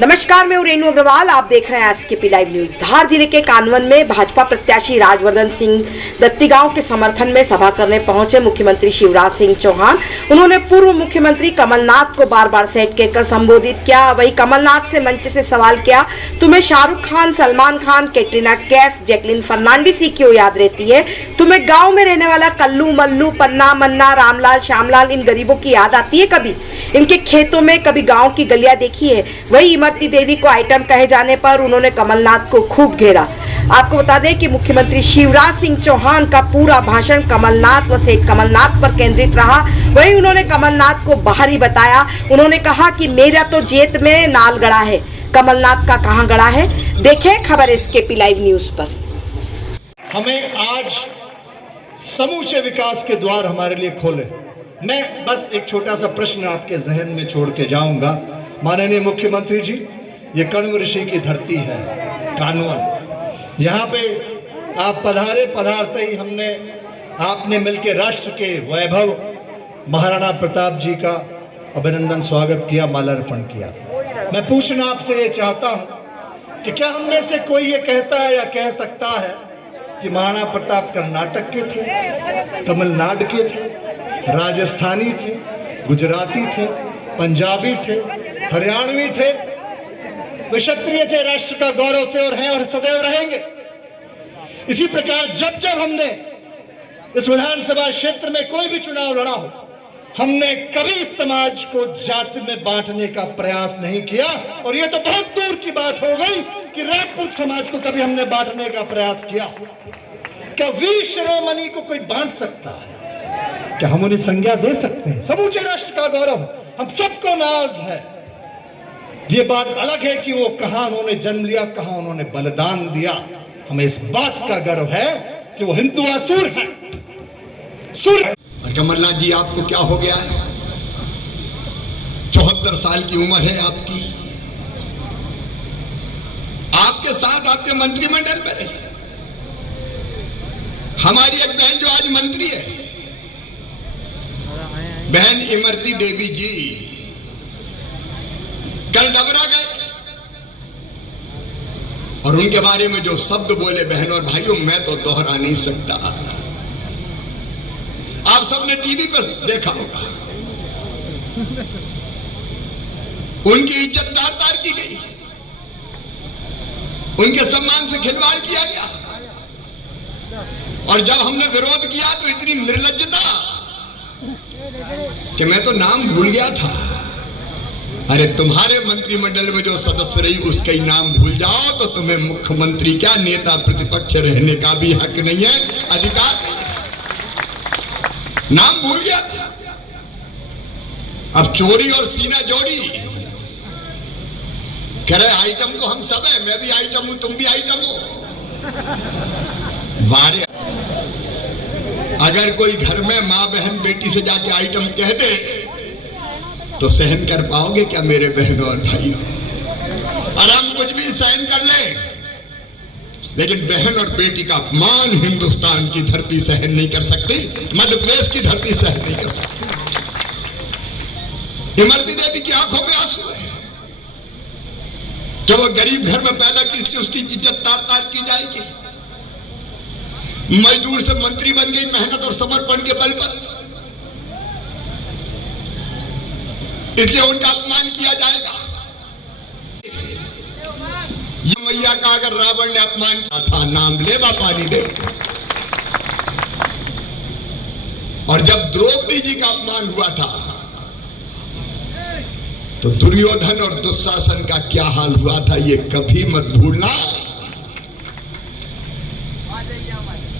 नमस्कार, मैं रेणु अग्रवाल। आप देख रहे हैं एसकेपी लाइव न्यूज। धार जिले के कानवन में भाजपा प्रत्याशी राजवर्धन सिंह दत्तीगांव के समर्थन में सभा करने पहुंचे मुख्यमंत्री शिवराज सिंह चौहान। उन्होंने पूर्व मुख्यमंत्री कमलनाथ को बार बार सेठ कहकर संबोधित किया। वही कमलनाथ से मंच से सवाल किया, तुम्हें शाहरुख खान, सलमान खान, कैटरीना कैफ, जैकलिन फर्नांडिस ही क्यों याद रहती है? तुम्हें गाँव में रहने वाला कल्लू, मल्लू, पन्ना, मन्ना, रामलाल, श्यामलाल, इन गरीबों की याद आती है कभी? इनके खेतों में कभी गाँव की गलियां देखी है? वही इमरती देवी को आइटम कहे जाने पर उन्होंने कमलनाथ को खूब घेरा। आपको बता दें कि मुख्यमंत्री शिवराज सिंह चौहान का पूरा भाषण कमलनाथ व सेठ कमलनाथ पर केंद्रित रहा। वहीं उन्होंने कमलनाथ को बाहरी बताया। उन्होंने कहा कि मेरा तो जेत में नाल गड़ा है, कमलनाथ का कहां गड़ा है? देखें खबर एसकेपी लाइव न्यूज पर। हमें आज समूचे विकास के द्वार हमारे लिए खोले। मैं बस एक छोटा सा प्रश्न आपके जहन में छोड़ के जाऊंगा। माननीय मुख्यमंत्री जी, ये कण्व ऋषि की धरती है कानवन। यहाँ पे आप पधारते ही आपने मिलकर राष्ट्र के वैभव महाराणा प्रताप जी का अभिनंदन स्वागत किया, माल्यार्पण किया। मैं पूछना आपसे ये चाहता हूँ कि क्या हम में से कोई ये कहता है या कह सकता है कि महाराणा प्रताप कर्नाटक के थे, तमिलनाडु के थे, राजस्थानी थे, गुजराती थे, पंजाबी थे, हरियाणवी थे? वे क्षत्रिय थे, राष्ट्र का गौरव थे और हैं और सदैव रहेंगे। इसी प्रकार जब जब हमने इस विधानसभा क्षेत्र में कोई भी चुनाव लड़ा हो, हमने कभी इस समाज को जाति में बांटने का प्रयास नहीं किया। और यह तो बहुत दूर की बात हो गई कि राजपूत समाज को कभी हमने बांटने का प्रयास किया। क्या वीर शिरोमणि को कोई बांट सकता है? क्या हम उन्हें संज्ञा दे सकते हैं? समूचे राष्ट्र का गौरव, हम सबको नाज है। ये बात अलग है कि वो कहां उन्होंने जन्म लिया, कहां उन्होंने बलिदान दिया। हमें इस बात का गर्व है कि वो हिंदू असुर है, सुर। और कमलनाथ जी, आपको क्या हो गया है? 74 साल की उम्र है आपकी। आपके साथ आपके मंत्रिमंडल में हमारी एक बहन जो आज मंत्री है, बहन इमरती देवी जी, कल डबरा गए और उनके बारे में जो शब्द बोले बहन और भाइयों, मैं तो दोहरा नहीं सकता। आप सबने टीवी पर देखा होगा। उनकी इज्जत तार की गई, उनके सम्मान से खिलवाड़ किया गया। और जब हमने विरोध किया तो इतनी निर्लज्जता कि मैं तो नाम भूल गया था। अरे तुम्हारे मंत्रिमंडल में जो सदस्य रही उसका ही नाम भूल जाओ तो तुम्हें मुख्यमंत्री क्या, नेता प्रतिपक्ष रहने का भी हक नहीं है, अधिकार नहीं है। नाम भूल गया था। अब चोरी और सीना जोड़ी कह रहे आइटम तो हम सब है, मैं भी आइटम हूं, तुम भी आइटम हो। वारे, अगर कोई घर में मां बहन बेटी से जाके आइटम कह दे तो सहन कर पाओगे क्या मेरे बहनों और भाइयों? और हम कुछ भी सहन कर ले, लेकिन बहन और बेटी का अपमान हिंदुस्तान की धरती सहन नहीं कर सकती, मध्य प्रदेश की धरती सहन नहीं कर सकती। इमरती देवी की आंखों में आंसू है कि वो गरीब घर में पैदा की थी, उसकी इज्जत तार की जाएगी। मजदूर से मंत्री बन गई मेहनत और समर्पण के बल पर, इसलिए उनका अपमान किया जाएगा। ये मैया का अगर रावण ने अपमान किया था, नाम लेवा पानी दे। और जब द्रौपदी जी का अपमान हुआ था तो दुर्योधन और दुशासन का क्या हाल हुआ था, ये कभी मत भूलना।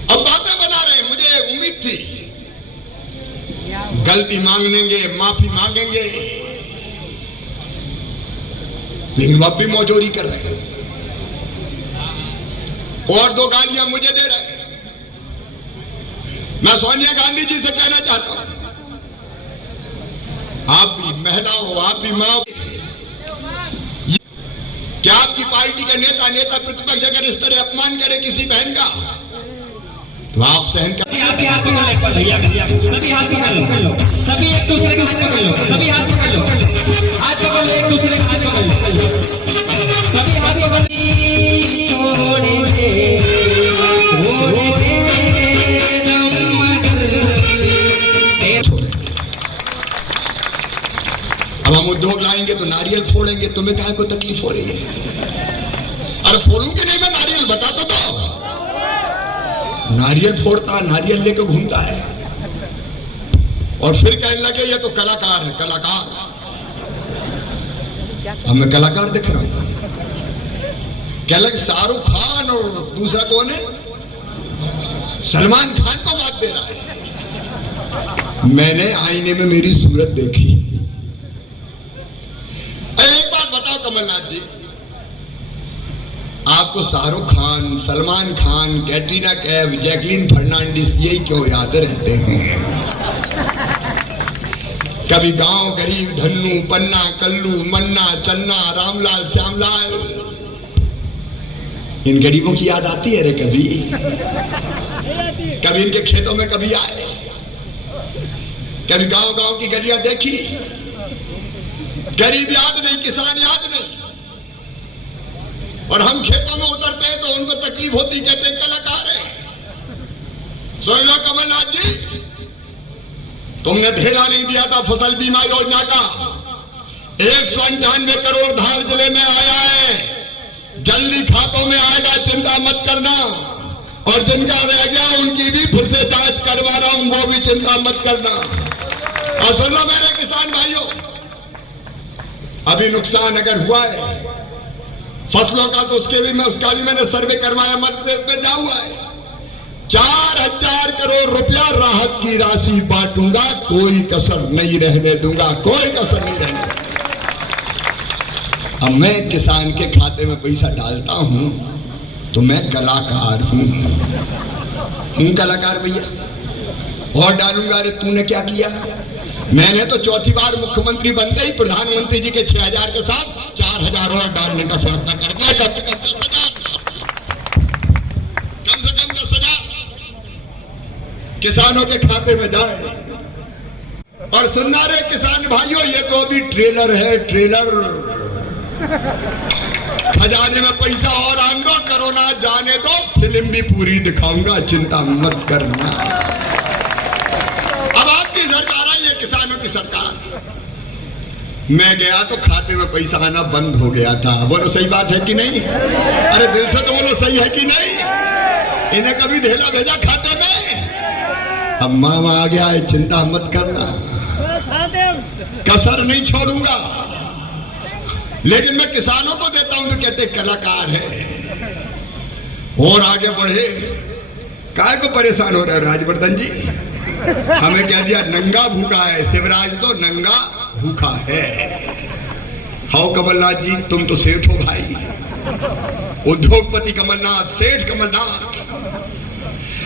अब बातें बना रहे, मुझे उम्मीद थी गलती मांगेंगे, माफी मांगेंगे, लेकिन अब भी मौजूरी कर रहे हैं और 2 गालियां मुझे दे रहे हैं। मैं सोनिया गांधी जी से कहना चाहता हूं, आप भी महिला हो, आप भी मां, क्या आपकी पार्टी का नेता प्रतिपक्ष अगर इस तरह अपमान करे किसी बहन का तो आप सहन कर? सभी हाथ पकड़ लो, सभी हाथ पकड़ लो, सभी एक दूसरे के हाथ पकड़ लो, सभी हाथ पकड़ लो, हाथ पकड़ लो, एक दूसरे के हाथ पकड़ लो। नारियल फोड़ेंगे, तुम्हें काहे को तकलीफ हो रही है? अरे फोड़ू कि नहीं मैं नारियल, बता तो दो। नारियल फोड़ता, नारियल लेकर घूमता है और फिर कहने लगे ये तो कलाकार है, कलाकार। अब मैं कलाकार दिख रहा हूं। कह लगे शाहरुख खान और दूसरा कौन है, सलमान खान को मात दे रहा है। मैंने आईने में मेरी सूरत देखी। एक बात बताओ कमलनाथ जी, आपको शाहरुख खान, सलमान खान, कैटरीना कैफ, जैकलीन फर्नांडिस यही क्यों याद रहते हैं? कभी गांव गरीब, धन्नू, पन्ना, कल्लू, मन्ना, चन्ना, रामलाल, श्यामलाल, इन गरीबों की याद आती है रे कभी? कभी इनके खेतों में कभी आए? कभी गांव गांव की गलियां देखी? गरीब याद नहीं, किसान याद नहीं। और हम खेतों में उतरते हैं तो उनको तकलीफ होती, कहते हैं कलाकार है। सुन लो कमलनाथ जी, तुमने धेला नहीं दिया था फसल बीमा योजना का। 198 करोड़ धार जिले में आया है, जल्दी खातों में आएगा, चिंता मत करना। और जिनका रह गया उनकी भी फिर से जांच करवा रहा हूं, वो भी चिंता मत करना। और सुन लो मेरे किसान भाइयों, अभी नुकसान अगर हुआ है फसलों का तो उसका भी मैंने सर्वे करवाया, मध्य प्रदेश में जा हुआ है। 4000 करोड़ रुपया राहत की राशि बांटूंगा, कोई कसर नहीं रहने दूंगा, कोई कसर नहीं रहने दूंगा। अब मैं किसान के खाते में पैसा डालता हूं तो मैं कलाकार हूं, कलाकार भैया। और डालूंगा, अरे तूने क्या किया? मैंने तो चौथी बार मुख्यमंत्री बनते ही प्रधानमंत्री जी के 6000 के साथ 4000 और डालने का फैसला कर दिया। कम से कम 10,000 किसानों के खाते में जाए। और सुनना रे किसान भाइयों, ये तो अभी ट्रेलर है, ट्रेलर। खजाने में पैसा और आन दो, कोरोना जाने दो, फिल्म भी पूरी दिखाऊंगा, चिंता मत करना। अब आपकी सरकार आई है, किसानों की सरकार। मैं गया तो खाते में पैसा आना बंद हो गया था। बोलो सही बात है कि नहीं? अरे दिल से तो बोलो सही है कि नहीं? इन्हें कभी ढेला भेजा खाते में? अब मामा आ गया है, चिंता मत करना, कसर नहीं छोड़ूंगा। लेकिन मैं किसानों को देता हूं तो कहते कलाकार है। और आगे बढ़े, काय को परेशान हो रहे हैं राजवर्धन जी? हमें कह दिया नंगा भूखा है, शिवराज तो नंगा भूखा है। हाउ कमलनाथ जी, तुम तो सेठ हो भाई, उद्योगपति कमलनाथ, सेठ कमलनाथ।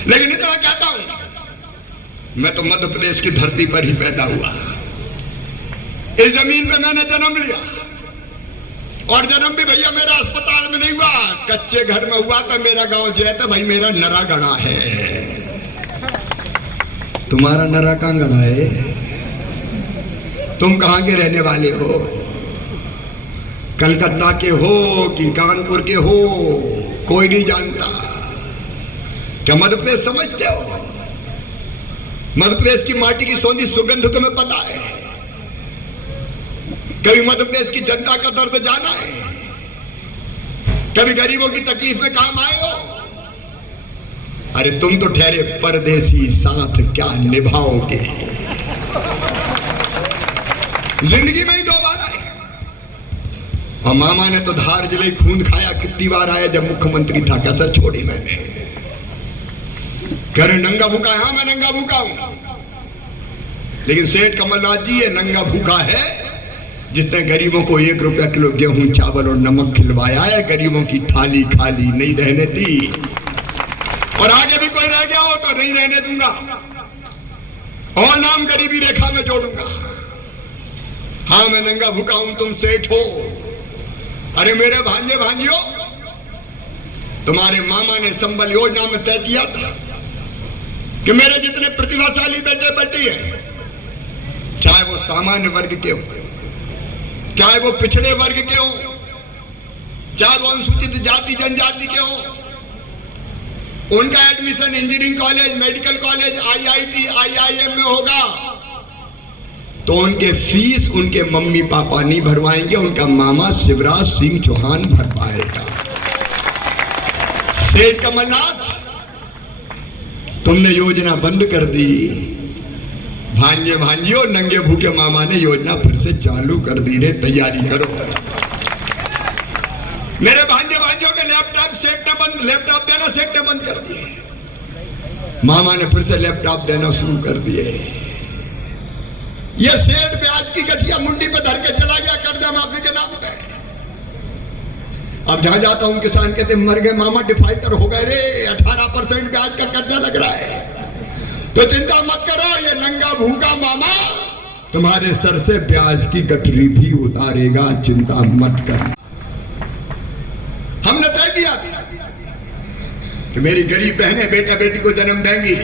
लेकिन इतना कहता हूं, मैं तो मध्य प्रदेश की धरती पर ही पैदा हुआ, इस जमीन पे मैंने जन्म लिया। और जन्म भी भैया मेरा अस्पताल में नहीं हुआ, कच्चे घर में हुआ था। मेरा गांव जैता भाई, मेरा नरागढ़ा है। तुम्हारा नरा कहां गढ़ा है? तुम कहां के रहने वाले हो? कलकत्ता के हो कि कानपुर के हो? कोई नहीं जानता। क्या मध्य प्रदेश समझते हो? मध्य प्रदेश की माटी की सौंधी सुगंध तुम्हें पता है? कभी मध्य प्रदेश की जनता का दर्द जाना है? कभी गरीबों की तकलीफ में काम आए हो? अरे तुम तो ठहरे परदेसी, साथ क्या निभाओगे? जिंदगी में ही 2 बार आए। और मामा ने तो धार जिले खून खाया। कितनी बार आया जब मुख्यमंत्री था, कसर छोड़ी मैंने। कह रहे नंगा भूखा है। हाँ मैं नंगा भूखा हूं, लेकिन सेठ कमलनाथ जी ये नंगा भूखा है जिसने गरीबों को 1 रुपया किलो गेहूं, चावल और नमक खिलवाया है, गरीबों की थाली खाली नहीं रहने दी। और आगे भी कोई रह गया हो तो नहीं रहने दूंगा, और नाम गरीबी रेखा में जोड़ूंगा। हाँ मैं नंगा भूखा हूं, तुम सेठ हो। अरे मेरे भांजे भांजियों, तुम्हारे मामा ने संबल योजना में तय किया था कि मेरे जितने प्रतिभाशाली बेटे बेटी हैं, चाहे वो सामान्य वर्ग के हो, चाहे वो पिछड़े वर्ग के हो, चाहे वो अनुसूचित जाति जनजाति के हो, उनका admission engineering college, medical college, IIT, IIM में होगा। तो उनके फीस उनके मम्मी पापा नहीं भरवाएंगे, उनका मामा शिवराज सिंह चौहान भरवाएगा। सेठ कमलनाथ, तुमने योजना बंद कर दी। भांजे भांजियों, नंगे भूखे मामा ने योजना फिर से चालू कर दी रे, तैयारी करो। मेरे भांजे भांजियों के लैपटॉप सेठ ने बंद, लैपटॉप देना सेठ ने बंद कर दिए। मामा ने फिर से लैपटॉप देना शुरू कर दिए। ये सेठ ब्याज की गठिया मुंडी पे धर के चला गया कर्जा माफी के नाम पे। अब जहां जाता हूं किसान कहते मर गए मामा, डिफाल्टर हो गए रे, 18% ब्याज का कर्जा लग रहा है। तो चिंता मत करो, ये नंगा भूखा मामा तुम्हारे सर से ब्याज की गठरी भी उतारेगा, चिंता मत कर। हमने तय किया कि मेरी गरीब बहनें बेटा बेटी को जन्म देंगी।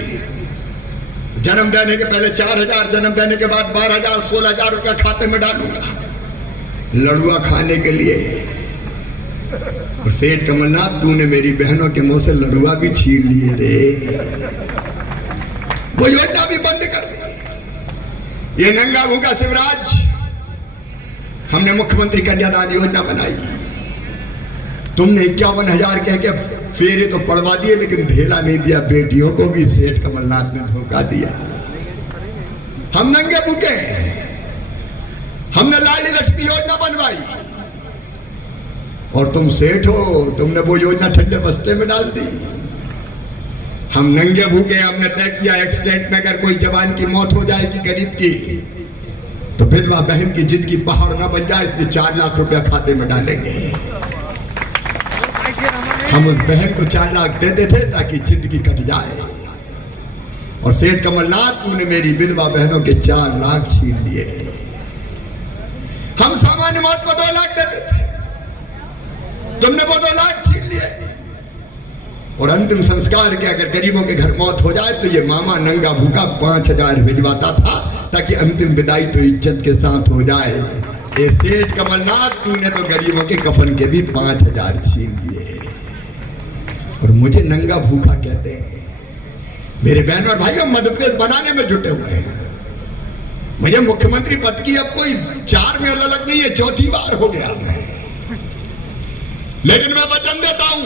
जन्म देने के पहले 4,000, जन्म देने के बाद 12,000, 16,000 रुपया खाते में डालूंगा लड़ुआ खाने के लिए। और सेठ कमलनाथ, तूने मेरी बहनों के मुंह से लड़ुआ भी छीन लिए रे, वो योजना भी बंद कर दी। ये नंगा भूखा शिवराज, हमने मुख्यमंत्री कन्यादान योजना बनाई। तुमने 51,000 कह के फेरे तो पड़वा दिए, लेकिन धेला नहीं दिया बेटियों को भी। सेठ कमलनाथ ने धोखा दिया। हम नंगे भूखे, हमने लाडली लक्ष्मी योजना बनवाई और तुम सेठ हो, तुमने वो योजना ठंडे बस्ते में डाल दी। हम नंगे भूखे, हमने तय किया एक्सीडेंट में अगर कोई जवान की मौत हो जाएगी गरीब की, तो विधवा बहन की जिंदगी पहाड़ ना बन जाए, इसलिए 4 लाख रुपया खाते में डालेंगे। हम उस बहन को 4 लाख देते थे ताकि जिंदगी कट जाए। और सेठ कमलनाथ, तूने मेरी विधवा बहनों के 4 लाख छीन लिए। हम सामान्य मौत को 2 लाख देते थे, तुमने वो 2 लाख छीन लिए। और अंतिम संस्कार के अगर गरीबों के घर मौत हो जाए तो ये मामा नंगा भूखा 5,000 भिजवाता था ताकि अंतिम विदाई तो इज्जत के साथ हो जाए। ये सेठ कमलनाथ, तूने तो गरीबों के कफन के भी 5,000 छीन लिए और मुझे नंगा भूखा कहते हैं। मेरे बहन और भाइयों, मध्य प्रदेश बनाने में जुटे हुए हैं। मुझे मुख्यमंत्री पद की अब कोई 4 में अलग नहीं है, 4थी बार हो गया मैं। लेकिन मैं वचन देता हूं,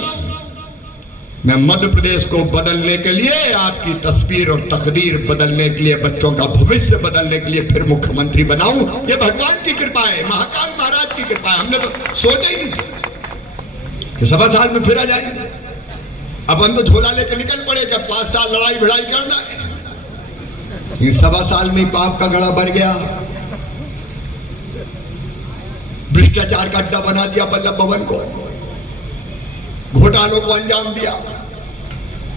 मैं मध्य प्रदेश को बदलने के लिए, आपकी तस्वीर और तकदीर बदलने के लिए, बच्चों का भविष्य बदलने के लिए फिर मुख्यमंत्री बनाऊं। ये भगवान की कृपा है, महाकाल महाराज की कृपा है। हमने तो सोचा ही नहीं था कि 1.25 साल में फिर आ जाएंगे। अब हम तो झोला लेकर निकल पड़े कि 5 साल लड़ाई भिड़ाई करना है। ये 1.25 साल में पाप का घड़ा भर गया, भ्रष्टाचार का अड्डा बना दिया वल्लभ भवन को, घोटालों को अंजाम दिया,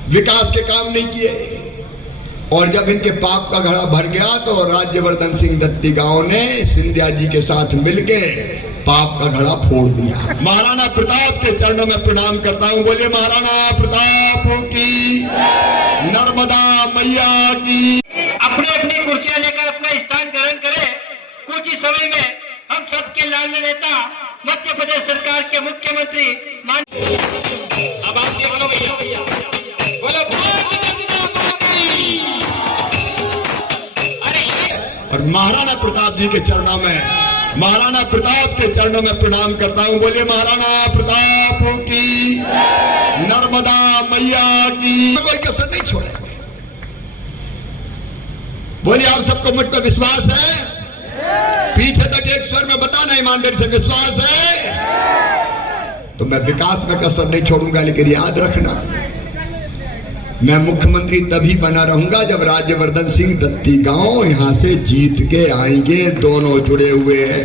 विकास के काम नहीं किए। और जब इनके पाप का घड़ा भर गया तो राज्यवर्धन सिंह दत्तीगांव ने सिंधिया जी के साथ मिलके पाप का घड़ा फोड़ दिया। महाराणा प्रताप के चरणों में प्रणाम करता हूं। बोले महाराणा प्रताप की, नर्मदा मैया की। अपने अपनी कुर्सियां लेकर अपना स्थान ग्रहण करें। कुछ ही समय में हम सबके लाडले नेता मध्य प्रदेश सरकार के मुख्यमंत्री अब आपके बोलो भैया, बोलो और महाराणा प्रताप जी के चरणों में, महाराणा प्रताप के चरणों में प्रणाम करता हूं। बोले महाराणा प्रताप की, नर्मदा मैया की। कोई कसर नहीं छोड़ेंगे। बोलिए, आप सबको मुझ पर विश्वास है? पीछे तक एक स्वर में बताना ईमानदारी से, विश्वास है? तो मैं विकास में कसर नहीं छोड़ूंगा। लेकिन याद रखना, मैं मुख्यमंत्री तभी बना रहूंगा जब राज्यवर्धन सिंह दत्तीगांव यहां से जीत के आएंगे। दोनों जुड़े हुए हैं।